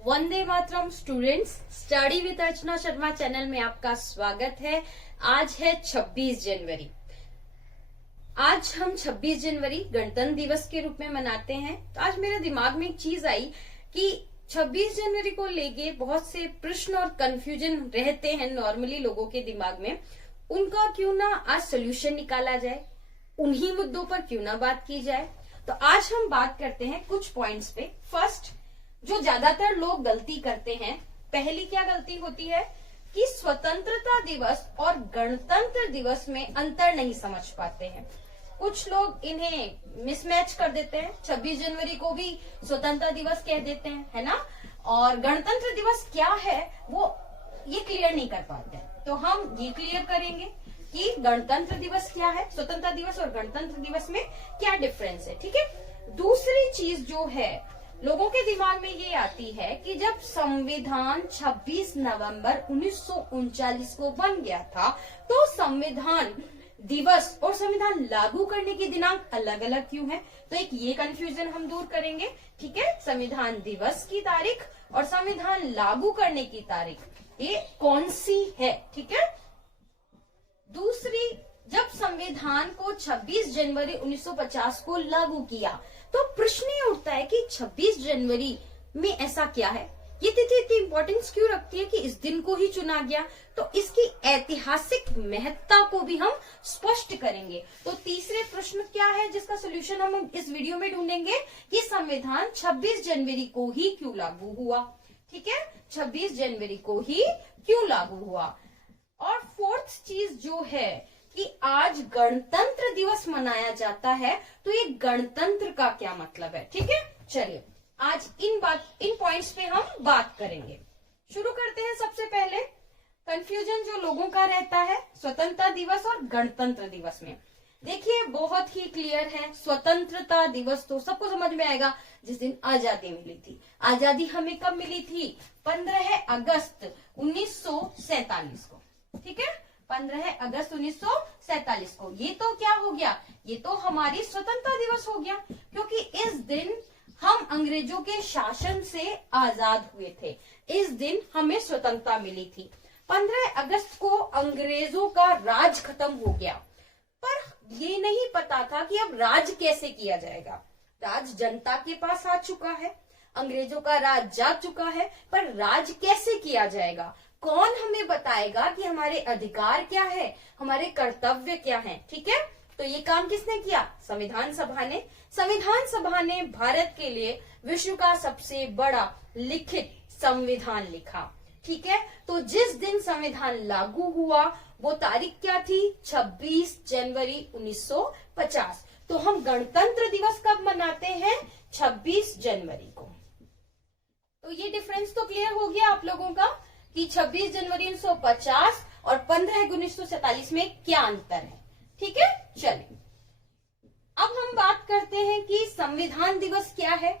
Vande Mataram students, study with Archana Sharma channel में आपका स्वागत है। आज है 26 जनवरी। आज हम 26 जनवरी गणतंत्र दिवस के रूप में मनाते हैं। तो आज मेरे दिमाग में एक चीज आई कि 26 जनवरी को लेके बहुत से प्रश्न और कंफ्यूजन रहते हैं नॉर्मली लोगों के दिमाग में। उनका क्यों ना आज सोल्यूशन निकाला जाए, उन्हीं मुद्दों पर क्यों ना बात की जाए। तो आज हम बात करते हैं कुछ पॉइंट्स पे। फर्स्ट, जो ज्यादातर लोग गलती करते हैं, पहली क्या गलती होती है कि स्वतंत्रता दिवस और गणतंत्र दिवस में अंतर नहीं समझ पाते हैं। कुछ लोग इन्हें मिसमैच कर देते हैं, 26 जनवरी को भी स्वतंत्रता दिवस कह देते हैं, है ना, और गणतंत्र दिवस क्या है वो ये क्लियर नहीं कर पाते हैं। तो हम ये क्लियर करेंगे कि गणतंत्र दिवस क्या है, स्वतंत्रता दिवस और गणतंत्र दिवस में क्या डिफरेंस है। ठीक है। दूसरी चीज जो है लोगों के दिमाग में ये आती है कि जब संविधान 26 नवंबर 1939 को बन गया था तो संविधान दिवस और संविधान लागू करने की दिनांक अलग अलग क्यों है। तो एक ये कंफ्यूजन हम दूर करेंगे। ठीक है, संविधान दिवस की तारीख और संविधान लागू करने की तारीख ये कौन सी है। ठीक है। दूसरी, जब संविधान को 26 जनवरी 1950 को लागू किया तो प्रश्न ये उठता है कि 26 जनवरी में ऐसा क्या है, ये तिथि इतनी इंपॉर्टेंस क्यों रखती है कि इस दिन को ही चुना गया। तो इसकी ऐतिहासिक महत्ता को भी हम स्पष्ट करेंगे। तो तीसरे प्रश्न क्या है जिसका सोल्यूशन हम इस वीडियो में ढूंढेंगे कि संविधान 26 जनवरी को ही क्यों लागू हुआ। ठीक है, 26 जनवरी को ही क्यों लागू हुआ। और फोर्थ चीज जो है कि आज गणतंत्र दिवस मनाया जाता है, तो ये गणतंत्र का क्या मतलब है। ठीक है, चलिए आज इन पॉइंट्स पे हम बात करेंगे। शुरू करते हैं। सबसे पहले कंफ्यूजन जो लोगों का रहता है स्वतंत्रता दिवस और गणतंत्र दिवस में, देखिए बहुत ही क्लियर है। स्वतंत्रता दिवस तो सबको समझ में आएगा, जिस दिन आजादी मिली थी। आजादी हमें कब मिली थी? 15 अगस्त 1947 को। ठीक है, 15 अगस्त 1947 को। ये तो क्या हो गया, ये तो हमारी स्वतंत्रता दिवस हो गया, क्योंकि इस दिन हम अंग्रेजों के शासन से आजाद हुए थे। इस दिन हमें स्वतंत्रता मिली थी। 15 अगस्त को अंग्रेजों का राज खत्म हो गया, पर ये नहीं पता था कि अब राज कैसे किया जाएगा। राज जनता के पास आ चुका है, अंग्रेजों का राज जा चुका है, पर राज कैसे किया जाएगा, कौन हमें बताएगा कि हमारे अधिकार क्या है, हमारे कर्तव्य क्या हैं। ठीक है, तो ये काम किसने किया? संविधान सभा ने। संविधान सभा ने भारत के लिए विश्व का सबसे बड़ा लिखित संविधान लिखा। ठीक है, तो जिस दिन संविधान लागू हुआ वो तारीख क्या थी? 26 जनवरी 1950। तो हम गणतंत्र दिवस कब मनाते हैं? 26 जनवरी को। तो ये डिफरेंस तो क्लियर हो गया आप लोगों का कि 26 जनवरी 1950 और 15 अगस्त 1947 में क्या अंतर है। ठीक है, चलिए अब हम बात करते हैं कि संविधान दिवस क्या है।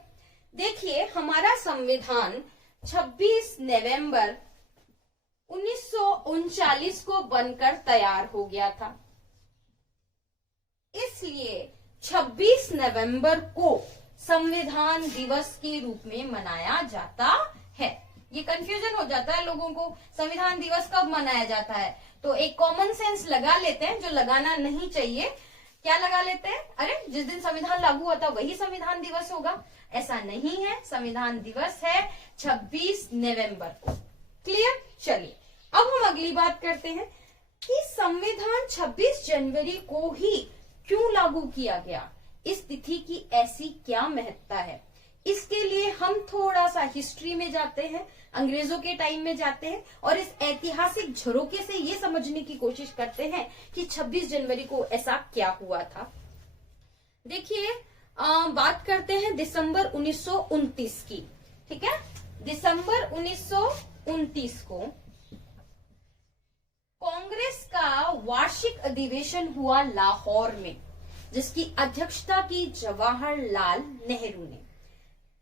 देखिए, हमारा संविधान 26 नवंबर 1939 को बनकर तैयार हो गया था। इसलिए 26 नवंबर को संविधान दिवस के रूप में मनाया जाता है। ये कंफ्यूजन हो जाता है लोगों को, संविधान दिवस कब मनाया जाता है। तो एक कॉमन सेंस लगा लेते हैं जो लगाना नहीं चाहिए। क्या लगा लेते हैं? अरे जिस दिन संविधान लागू हुआ था वही संविधान दिवस होगा। ऐसा नहीं है, संविधान दिवस है 26 नवंबर को। क्लियर? चलिए अब हम अगली बात करते हैं कि संविधान 26 जनवरी को ही क्यों लागू किया गया। इस तिथि की ऐसी क्या महत्ता है। इसके लिए हम थोड़ा सा हिस्ट्री में जाते हैं, अंग्रेजों के टाइम में जाते हैं और इस ऐतिहासिक झरोके से ये समझने की कोशिश करते हैं कि 26 जनवरी को ऐसा क्या हुआ था। देखिए, बात करते हैं दिसंबर 1929 की। ठीक है, दिसंबर 1929 को कांग्रेस का वार्षिक अधिवेशन हुआ लाहौर में, जिसकी अध्यक्षता की जवाहरलाल नेहरू ने।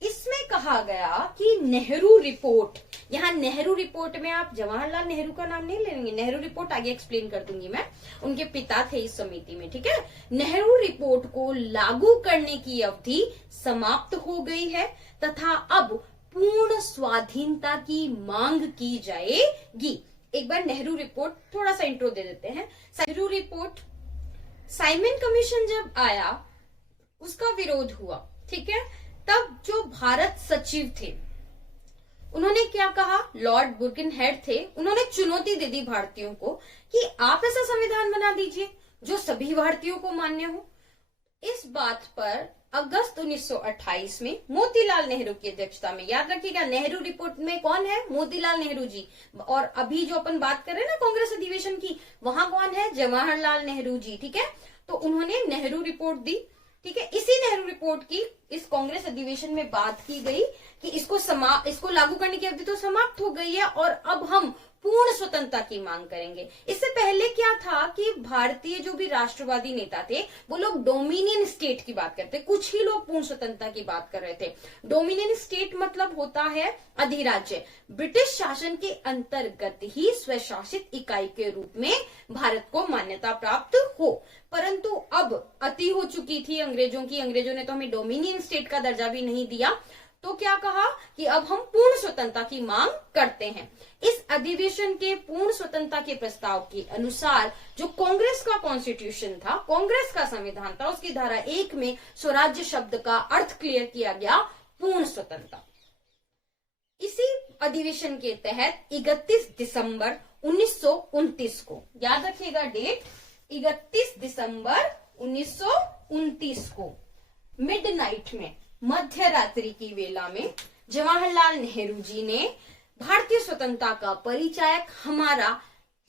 इसमें कहा गया कि नेहरू रिपोर्ट, यहाँ नेहरू रिपोर्ट में आप जवाहरलाल नेहरू का नाम नहीं लेंगे, नेहरू रिपोर्ट आगे एक्सप्लेन कर दूंगी मैं, उनके पिता थे इस समिति में। ठीक है, नेहरू रिपोर्ट को लागू करने की अवधि समाप्त हो गई है तथा अब पूर्ण स्वाधीनता की मांग की जाएगी। एक बार नेहरू रिपोर्ट, थोड़ा सा इंट्रो दे देते हैं। नेहरू रिपोर्ट, साइमन कमीशन जब आया उसका विरोध हुआ, ठीक है। तब जो भारत सचिव थे उन्होंने क्या कहा, लॉर्ड बुर्गनहेड थे, उन्होंने चुनौती दे दी भारतीयों को कि आप ऐसा संविधान बना दीजिए जो सभी भारतीयों को मान्य हो। इस बात पर अगस्त 1928 में मोतीलाल नेहरू की अध्यक्षता में, याद रखिएगा नेहरू रिपोर्ट में कौन है, मोतीलाल नेहरू जी, और अभी जो अपन बात कर रहे हैं ना कांग्रेस अधिवेशन की, वहां कौन है, जवाहरलाल नेहरू जी, ठीक है। तो उन्होंने नेहरू रिपोर्ट दी, ठीक है। इसी नेहरू रिपोर्ट की इस कांग्रेस अधिवेशन में बात की गई कि इसको लागू करने की अवधि तो समाप्त हो गई है और अब हम पूर्ण स्वतंत्रता की मांग करेंगे। इससे पहले क्या था कि भारतीय जो भी राष्ट्रवादी नेता थे वो लोग डोमिनियन स्टेट की बात करते, कुछ ही लोग पूर्ण स्वतंत्रता की बात कर रहे थे। डोमिनियन स्टेट मतलब होता है अधिराज्य, ब्रिटिश शासन के अंतर्गत ही स्वशासित इकाई के रूप में भारत को मान्यता प्राप्त हो। परंतु अब अति हो चुकी थी अंग्रेजों की, अंग्रेजों ने तो हमें डोमिनियन स्टेट का दर्जा भी नहीं दिया, तो क्या कहा कि अब हम पूर्ण स्वतंत्रता की मांग करते हैं। इस अधिवेशन के पूर्ण स्वतंत्रता के प्रस्ताव के अनुसार जो कांग्रेस का कॉन्स्टिट्यूशन था, कांग्रेस का संविधान था, उसकी धारा 1 में स्वराज्य शब्द का अर्थ क्लियर किया गया, पूर्ण स्वतंत्रता। इसी अधिवेशन के तहत 31 दिसंबर 1929 को, याद रखिएगा डेट, 31 दिसंबर 1929 को मिडनाइट में, मध्य रात्रि की वेला में जवाहरलाल नेहरू जी ने भारतीय स्वतंत्रता का परिचायक हमारा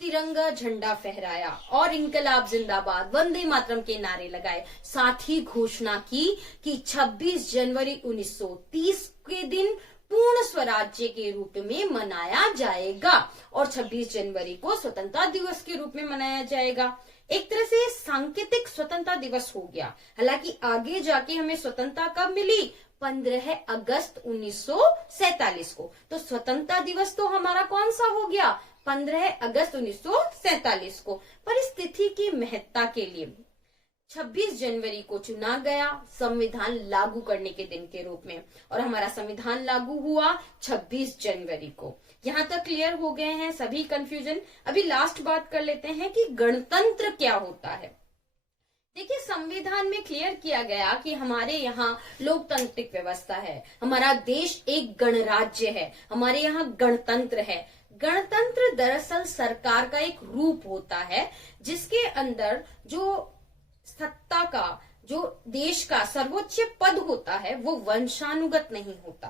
तिरंगा झंडा फहराया और इनकलाब जिंदाबाद, वंदे मातरम के नारे लगाए। साथ ही घोषणा की कि 26 जनवरी 1930 के दिन पूर्ण स्वराज्य के रूप में मनाया जाएगा और 26 जनवरी को स्वतंत्रता दिवस के रूप में मनाया जाएगा। एक तरह से सांकेतिक स्वतंत्रता दिवस हो गया। हालांकि आगे जाके हमें स्वतंत्रता कब मिली, 15 अगस्त 1947 को। तो स्वतंत्रता दिवस तो हमारा कौन सा हो गया, 15 अगस्त 1947 को। परिस्थिति की महत्ता के लिए 26 जनवरी को चुना गया संविधान लागू करने के दिन के रूप में, और हमारा संविधान लागू हुआ 26 जनवरी को। यहां तक क्लियर हो गए हैं सभी कंफ्यूजन। अभी लास्ट बात कर लेते हैं कि गणतंत्र क्या होता है। देखिए, संविधान में क्लियर किया गया कि हमारे यहाँ लोकतांत्रिक व्यवस्था है, हमारा देश एक गणराज्य है, हमारे यहाँ गणतंत्र है। गणतंत्र दरअसल सरकार का एक रूप होता है जिसके अंदर जो सत्ता का, जो देश का सर्वोच्च पद होता है वो वंशानुगत नहीं होता।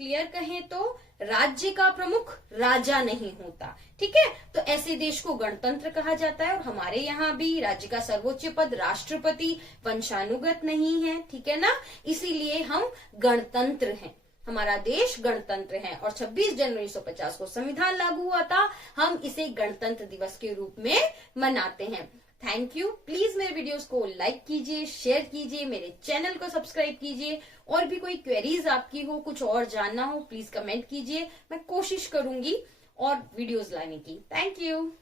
क्लियर कहें तो राज्य का प्रमुख राजा नहीं होता, ठीक है। तो ऐसे देश को गणतंत्र कहा जाता है और हमारे यहाँ भी राज्य का सर्वोच्च पद राष्ट्रपति वंशानुगत नहीं है, ठीक है ना। इसीलिए हम गणतंत्र हैं, हमारा देश गणतंत्र है। और 26 जनवरी 1950 को संविधान लागू हुआ था, हम इसे गणतंत्र दिवस के रूप में मनाते हैं। Thank you. प्लीज मेरे वीडियोस को लाइक कीजिए, शेयर कीजिए, मेरे चैनल को सब्सक्राइब कीजिए। और भी कोई क्वेरीज आपकी हो, कुछ और जानना हो, प्लीज कमेंट कीजिए, मैं कोशिश करूंगी और वीडियोस लाने की। Thank you.